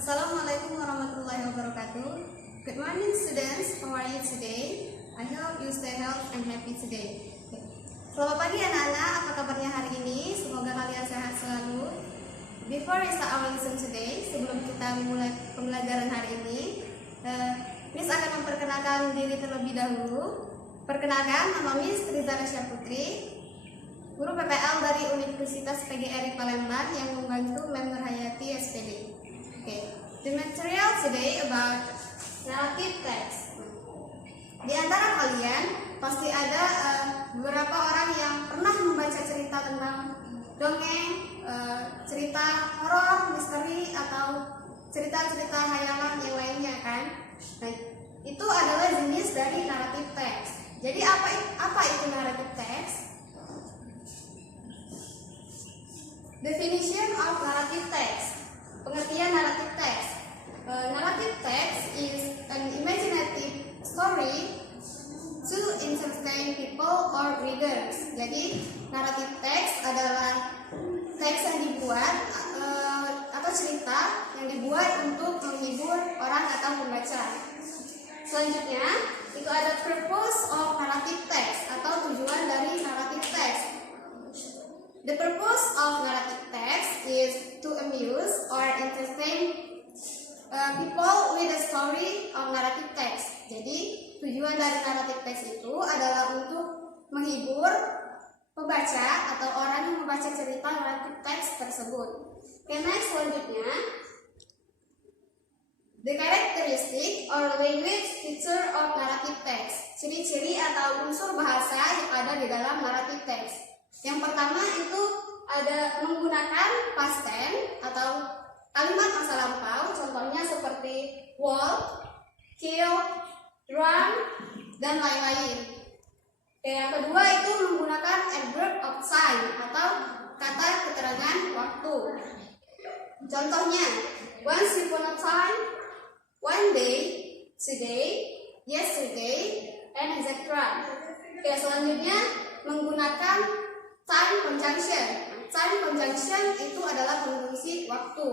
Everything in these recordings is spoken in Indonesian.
Assalamualaikum warahmatullahi wabarakatuh. Good morning students, how are you today? I hope you stay healthy and happy today. Selamat pagi anak-anak, apa kabarnya hari ini? Semoga kalian sehat selalu. Before we start our lesson today, sebelum kita memulai pembelajaran hari ini, Miss akan memperkenalkan diri terlebih dahulu. Perkenalkan, nama Miss Triza Rasya Putri, guru PPL dari Universitas PGRI Palembang yang membantu Mem Nurhayati SPD. The material today about narrative text. Di antara kalian pasti ada beberapa orang yang pernah membaca cerita tentang dongeng, cerita horor, misteri atau cerita-cerita hayalan yang lainnya kan? Nah, itu adalah jenis dari narrative text. Jadi apa itu narrative text? Definition of narrative text. Pengertian narrative text. Narrative text is an imaginative story to entertain people or readers. Jadi narrative text adalah teks yang dibuat atau cerita yang dibuat untuk menghibur orang atau pembaca. Selanjutnya itu ada purpose of narrative text atau tujuan dari narrative text. The purpose of narrative text is to amuse or entertain people with the story of narrative text. Jadi tujuan dari narrative text itu adalah untuk menghibur pembaca atau orang yang membaca cerita narrative text tersebut. Next selanjutnya, the characteristic or language feature of narrative text. Ciri-ciri atau unsur bahasa yang ada di dalam narrative text. Yang pertama itu ada menggunakan past tense atau kalimat masa lampau, contohnya seperti walk, kill, run, dan lain-lain. Yang kedua itu menggunakan adverb of time atau kata keterangan waktu. Contohnya, once upon a time, one day, today, yesterday, and etc. Selanjutnya menggunakan time conjunction. Time conjunction itu adalah konjungsi waktu.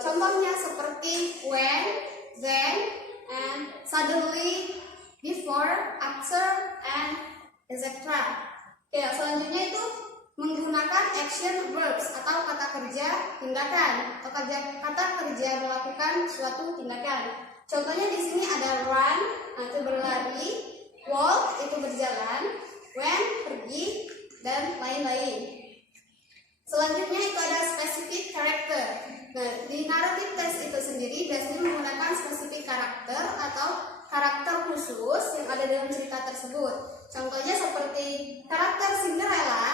Contohnya seperti when, then, and suddenly, before, after, and etc. Selanjutnya itu menggunakan action verbs atau kata kerja tindakan atau kata kerja melakukan suatu tindakan. Contohnya di sini ada run, itu berlari, walk itu berjalan, when pergi, dan lain-lain. Selanjutnya itu ada specific character. Nah, di narrative text itu sendiri biasanya menggunakan specific karakter atau karakter khusus yang ada dalam cerita tersebut. Contohnya seperti karakter Cinderella,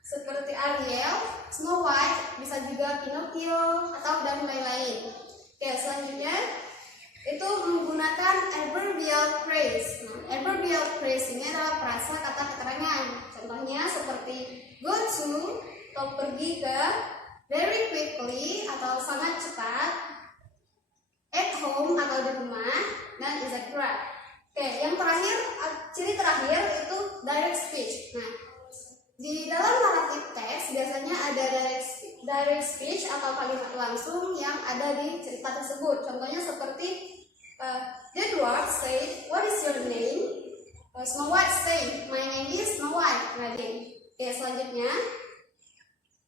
seperti Ariel, Snow White, bisa juga Pinocchio atau dan lain-lain. Selanjutnya itu menggunakan adverbial phrase. Nah, adverbial phrase ini adalah frasa kata keterangan. Contohnya seperti go to atau pergi ke, very quickly atau sangat cepat, at home atau di rumah, dan etc. Yang terakhir, ciri terakhir itu direct speech. Nah, di dalam narrative text biasanya ada direct speech atau kalimat langsung yang ada di cerita tersebut. Contohnya seperti the dwarf say, what is your name? Snow White say, my name is Snow White. Selanjutnya,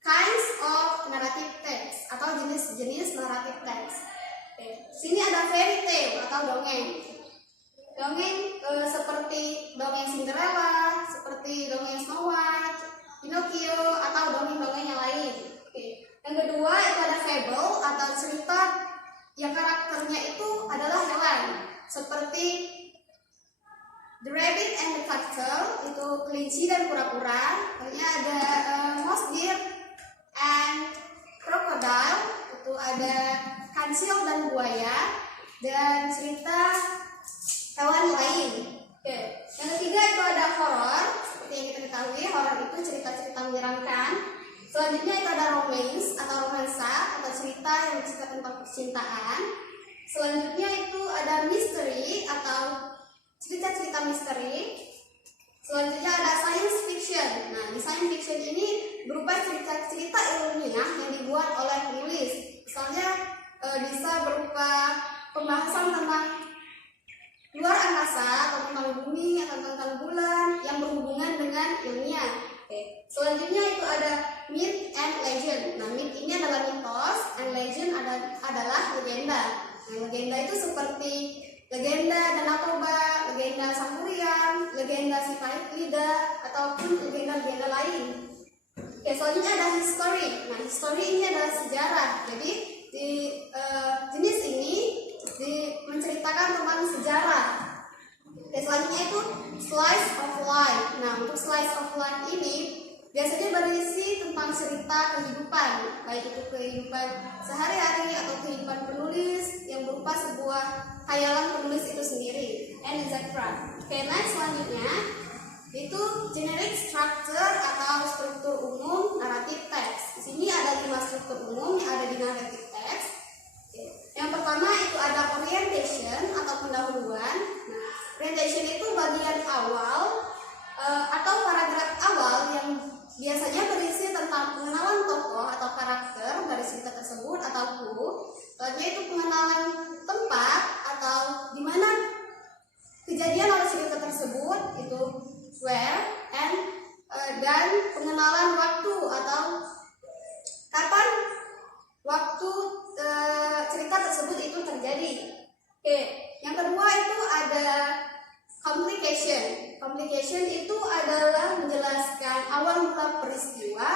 kinds of narrative text atau jenis-jenis narrative text. Sini ada fairy tale atau dongeng. Dongeng seperti dongeng Cinderella, seperti dongeng Snow White, Pinocchio atau dongeng-dongeng yang lain. Yang kedua itu ada fable atau cerita yang karakternya itu adalah hewan, seperti The Rabbit and the Turtle itu kelinci dan kura-kura. Lainnya ada Mouse Deer and Crocodile, itu ada kancil dan buaya, dan cerita hewan lain. Yang ketiga itu ada horror. Seperti yang kita ketahui, horror itu cerita-cerita menyeramkan. Selanjutnya itu ada romance atau romansa atau cerita yang bercerita tentang percintaan. Selanjutnya itu ada mystery atau cerita-cerita misteri. Selanjutnya ada science fiction. Nah, di science fiction ini berupa cerita-cerita ilmiah yang dibuat oleh penulis. Misalnya bisa berupa pembahasan tentang luar angkasa atau tentang bumi atau tentang bulan yang berhubungan dengan ilmiah. Oke. Selanjutnya itu ada myth and legend. Nah, myth ini adalah mitos, and legend adalah legenda. Nah, legenda itu seperti legenda Danau Toba, legenda Sangkuriang, legenda si Taib Lida, ataupun legenda-legenda lain. Oke, selanjutnya ada history. Nah, history ini adalah sejarah. Jadi di jenis ini menceritakan tentang sejarah. Oke, selanjutnya itu slice of life. Nah, untuk slice of life ini biasanya berisi tentang cerita kehidupan, baik itu kehidupan sehari-hari atau kehidupan penulis yang berupa sebuah khayalan penulis itu sendiri, and etc. Oke, next selanjutnya itu generic structure atau struktur umum narrative text. Di sini ada 5 struktur umum yang ada di narrative text. Oke. Yang pertama itu ada orientation atau pendahuluan. Nah, orientation itu bagian awal atau paragraf awal yang biasanya berisi tentang pengenalan tokoh atau karakter dari cerita tersebut atau clue. Selanjutnya itu pengenalan tempat atau di mana kejadian atau cerita tersebut, itu where, and dan pengenalan waktu atau kapan waktu cerita tersebut itu terjadi. Oke, yang kedua itu ada complication. Complication itu adalah menjelaskan awal mula peristiwa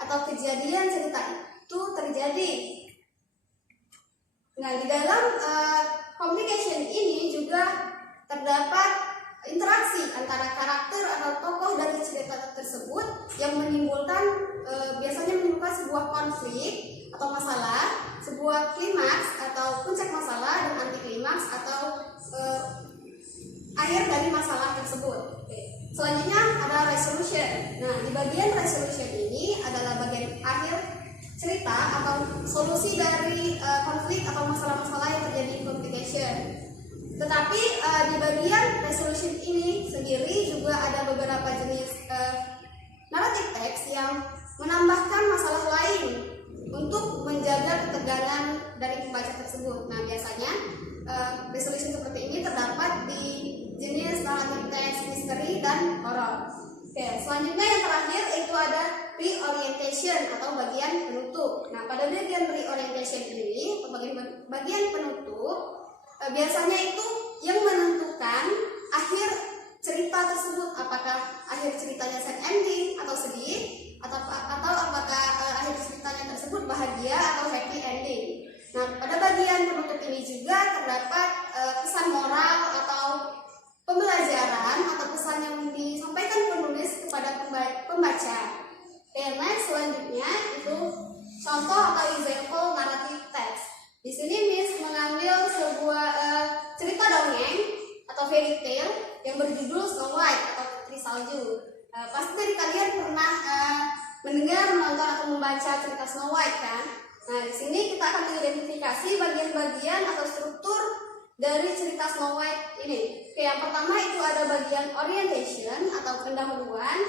atau kejadian cerita itu terjadi. Nah, di dalam complication ini juga terdapat interaksi antara karakter atau tokoh dari cerita tersebut yang biasanya menimbulkan sebuah konflik atau masalah, sebuah klimaks atau puncak masalah dan anti klimaks atau akhir dari masalah tersebut. Oke. Selanjutnya ada resolution. Nah, di bagian resolution ini adalah bagian akhir cerita atau solusi dari konflik atau masalah-masalah yang terjadi di complication. Tetapi di bagian resolution ini sendiri juga ada beberapa jenis narrative text yang menambahkan masalah lain untuk menjaga ketegangan dari pembaca tersebut. Nah, biasanya resolution seperti ini terdapat di jenis narrative text misteri dan horror. Oke, selanjutnya yang terakhir itu ada reorientation atau bagian penutup. Nah, pada bagian reorientation ini atau bagian penutup biasanya itu yang menentukan akhir cerita tersebut, apakah akhir ceritanya sad ending atau sedih atau apakah akhir ceritanya tersebut bahagia atau happy ending. Nah, pada bagian penutup ini juga terdapat pesan moral atau pembelajaran atau pesan yang disampaikan penulis kepada pembaca. Next selanjutnya itu contoh atau example narrative text. Di sini Miss mengambil sebuah cerita dongeng atau fairy tale yang berjudul Snow White atau Putri Salju. Pasti dari kalian pernah mendengar, menonton atau membaca cerita Snow White kan? Nah, di sini kita akan mengidentifikasi bagian-bagian atau struktur dari cerita Snow White ini. Oke, yang pertama itu ada bagian orientation atau pendahuluan.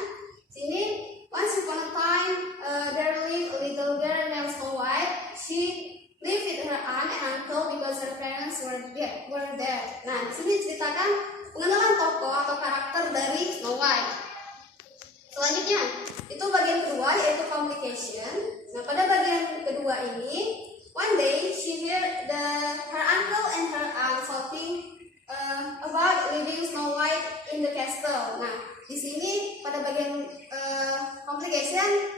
Sini, once upon a time, there lived a little girl named Snow White. She lived with her aunt and uncle because her parents were dead. Nah, di sini ceritakan pengenalan tokoh atau karakter dari Snow White. Selanjutnya, itu bagian kedua yaitu complication. Nah, pada bagian kedua ini, one day she heard her uncle and her aunt talking about leaving Snow White in the castle. Nah, di sini pada bagian complication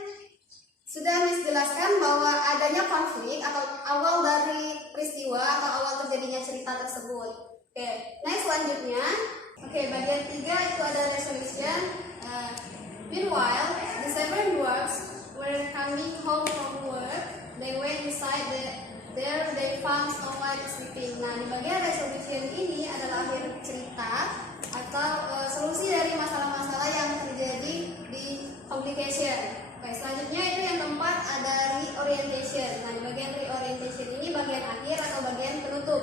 sudah dijelaskan bahwa adanya konflik atau awal dari peristiwa atau awal terjadinya cerita tersebut. Oke, next selanjutnya. Oke, bagian 3 itu ada resolution. Meanwhile, the seven dwarfs were coming home from work. They went inside there they found Snow White sleeping. Nah, di bagian resolution ini adalah akhir cerita atau solusi dari masalah-masalah yang terjadi di complication. Oke, selanjutnya itu yang keempat ada reorientation. Nah, di bagian reorientation ini bagian akhir atau bagian penutup.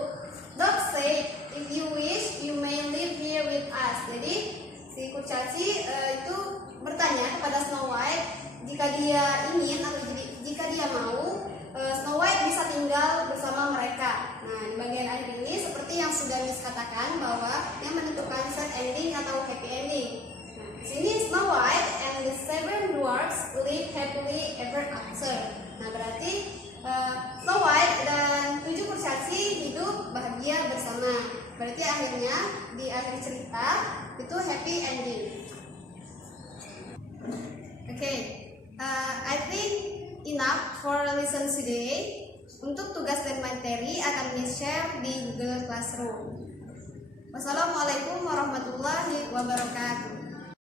Dog said, if you wish, you may live here with us. Jadi, si kurcaci itu bertanya kepada Snow White jika dia ingin atau jika dia mau Snow White bisa tinggal bersama mereka. sudah Miss katakan bahwa yang menentukan sad ending atau happy ending. Nah, di sini Snow White and the Seven Dwarfs live happily ever after. Nah, berarti Snow White dan 7 kurcaci hidup bahagia bersama. Berarti akhirnya di akhir cerita itu happy ending. Okay, I think enough for listen today. Untuk tugas dan materi akan di-share di Google Classroom. Wassalamualaikum warahmatullahi wabarakatuh.